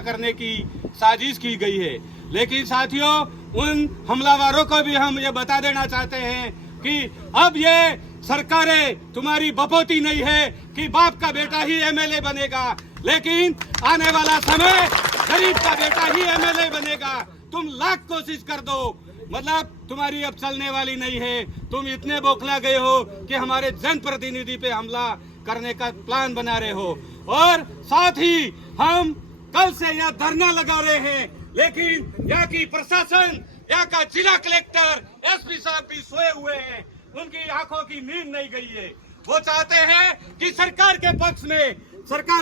करने की साजिश की गई है। लेकिन साथियों, उन हमलावरों को भी हम ये बता देना चाहते हैं कि अब ये सरकारें तुम्हारी बपोती नहीं है कि बाप का बेटा ही एमएलए बनेगा, लेकिन आने वाला समय गरीब का बेटा ही एमएलए बनेगा। तुम लाख कोशिश कर दो, मतलब तुम्हारी अब चलने वाली नहीं है। तुम इतने बौखला गए हो कि हमारे जनप्रतिनिधि पे हमला करने का प्लान बना रहे हो। और साथ ही हम कल से यहाँ धरना लगा रहे हैं, लेकिन यहाँ की प्रशासन, यहाँ का जिला कलेक्टर, एसपी साहब भी सोए हुए हैं, उनकी आंखों की नींद नहीं गई है। वो चाहते हैं कि सरकार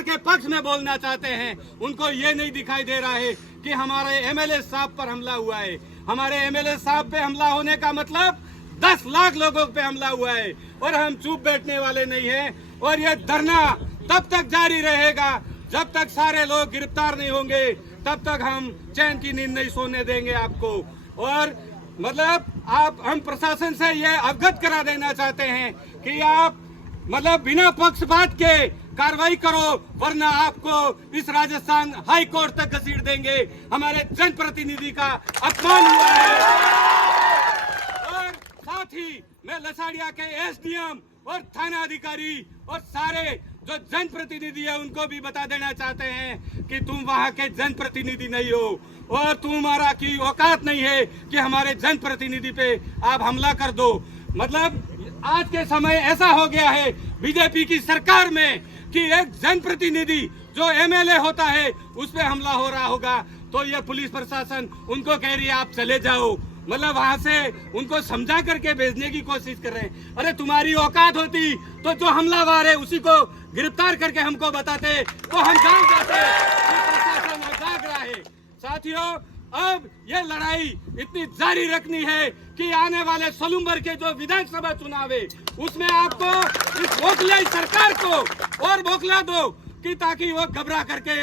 के पक्ष में बोलना चाहते हैं। उनको ये नहीं दिखाई दे रहा है कि हमारे एमएलए साहब पर हमला हुआ है। हमारे एमएलए साहब पे हमला होने का मतलब 10 लाख लोगों पे हमला हुआ है, और हम चुप बैठने वाले नहीं हैं। और ये धरना तब तक जारी रहेगा जब तक सारे लोग गिरफ्तार नहीं होंगे, तब तक हम चैन की नींद नहीं सोने देंगे आपको। और मतलब हम प्रशासन से ये अवगत करा देना चाहते हैं कि आप मतलब बिना पक्षपात के कार्रवाई करो, वरना आपको इस राजस्थान हाई कोर्ट तक घसीट देंगे। हमारे जनप्रतिनिधि का अपमान हुआ है। और साथ ही मैं लसाड़िया के एसडीएम और थाना अधिकारी और सारे जो जनप्रतिनिधि है उनको भी बता देना चाहते हैं कि तुम वहाँ के जनप्रतिनिधि नहीं हो, और तुम्हारा की औकात नहीं है कि हमारे जनप्रतिनिधि पे आप हमला कर दो। मतलब आज के समय ऐसा हो गया है बीजेपी की सरकार में कि एक जनप्रतिनिधि जो एमएलए होता है उस पे हमला हो रहा होगा तो ये पुलिस प्रशासन उनको कह रही है आप चले जाओ। मतलब वहाँ से उनको समझा करके भेजने की कोशिश कर रहे हैं। अरे तुम्हारी औकात होती तो जो हमलावर है उसी को गिरफ्तार करके हमको बताते तो हम जान जाते कि प्रशासन जाग रहा है। साथियों, अब ये लड़ाई इतनी जारी रखनी है कि आने वाले सोलुम्बर के जो विधानसभा चुनाव है उसमें आपको इस बौखलाई सरकार को और बौखला दो कि ताकि वो घबरा करके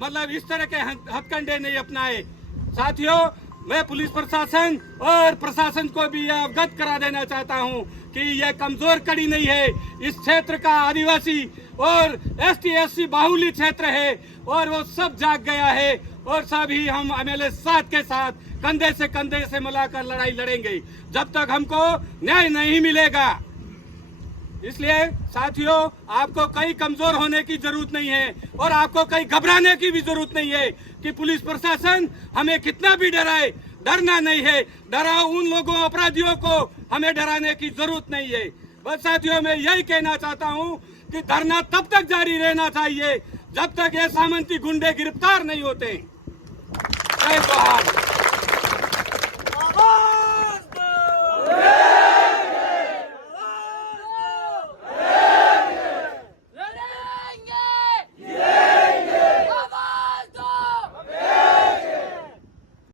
मतलब इस तरह के हथकंडे नहीं अपनाए। साथियों, मैं पुलिस प्रशासन और प्रशासन को भी यह अवगत करा देना चाहता हूं कि यह कमजोर कड़ी नहीं है। इस क्षेत्र का आदिवासी और ST/SC बाहुल्य क्षेत्र है और वो सब जाग गया है, और सभी हम एमएलए साथ के साथ कंधे से कंधे से मिलाकर लड़ाई लड़ेंगे जब तक हमको न्याय नहीं मिलेगा। इसलिए साथियों, आपको कहीं कमजोर होने की जरूरत नहीं है और आपको कहीं घबराने की भी जरूरत नहीं है कि पुलिस प्रशासन हमें कितना भी डराए। डरना नहीं है, डराओ उन लोगों अपराधियों को, हमें डराने की जरूरत नहीं है। बस साथियों, मैं यही कहना चाहता हूँ कि धरना तब तक जारी रहना चाहिए जब तक ये सामंती गुंडे गिरफ्तार नहीं होते। जय जोहार।